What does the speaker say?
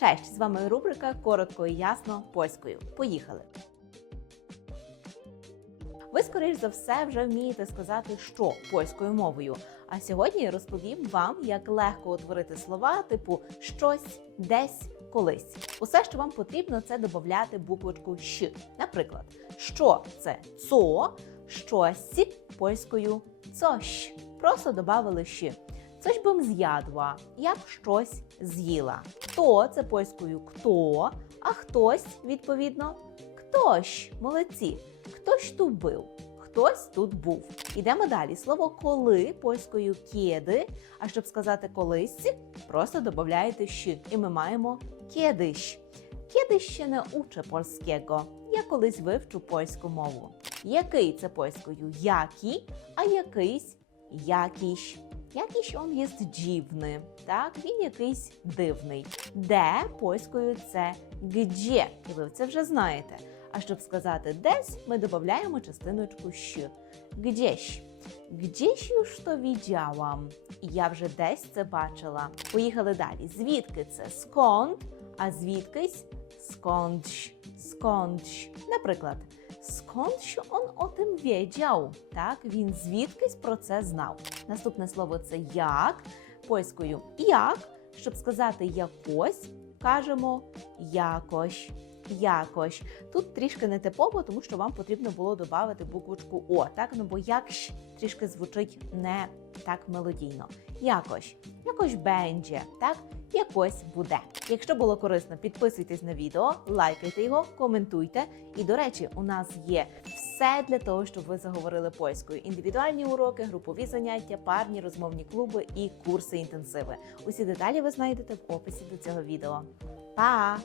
Cześć, з вами рубрика Коротко і ясно польською. Поїхали! Ви, скоріш за все, вже вмієте сказати, що польською мовою. А сьогодні я розповім вам, як легко утворити слова типу щось, десь, колись. Усе, що вам потрібно, це додати буквочку щ. Наприклад, що це цо, щось польською цощ. Просто додали щ. Coś bym zjadła, я щось з'їла. Хто це польською хто, а хтось, відповідно, хтось. Молодці. Хтось тут був, хтось тут був. Ідемо далі. Слово коли польською кєди, а щоб сказати колись, просто додаєте щ. І ми маємо кєдиш. Кєдиш ще не уче польського. Я колись вивчу польську мову. Який це польською які, а якийсь якісь. Jakiś on jest dziwny, так? Він якийсь дивний. Де польською це гдє, і ви це вже знаєте. А щоб сказати десь, ми додаємо частиночку щ. Гдєсь. Gdzieś już to widziałam. Я вже десь це бачила. Поїхали далі. Звідки це? Сконд, а звідкись скондщ. Скондщ. Наприклад, скондщ он о тим wiedział. Так, він звідкись про це знав. Наступне слово це як. Польською як. Щоб сказати якось, кажемо якось. Якось. Тут трішки не типово, тому що вам потрібно було додати буквочку О, так? Ну бо якщ трішки звучить не так мелодійно. Якось. Якось бенджє, так? Якось буде. Якщо було корисно, підписуйтесь на відео, лайкайте його, коментуйте. І, до речі, у нас є все для того, щоб ви заговорили польською: індивідуальні уроки, групові заняття, парні розмовні клуби і курси інтенсиви. Усі деталі ви знайдете в описі до цього відео. Па!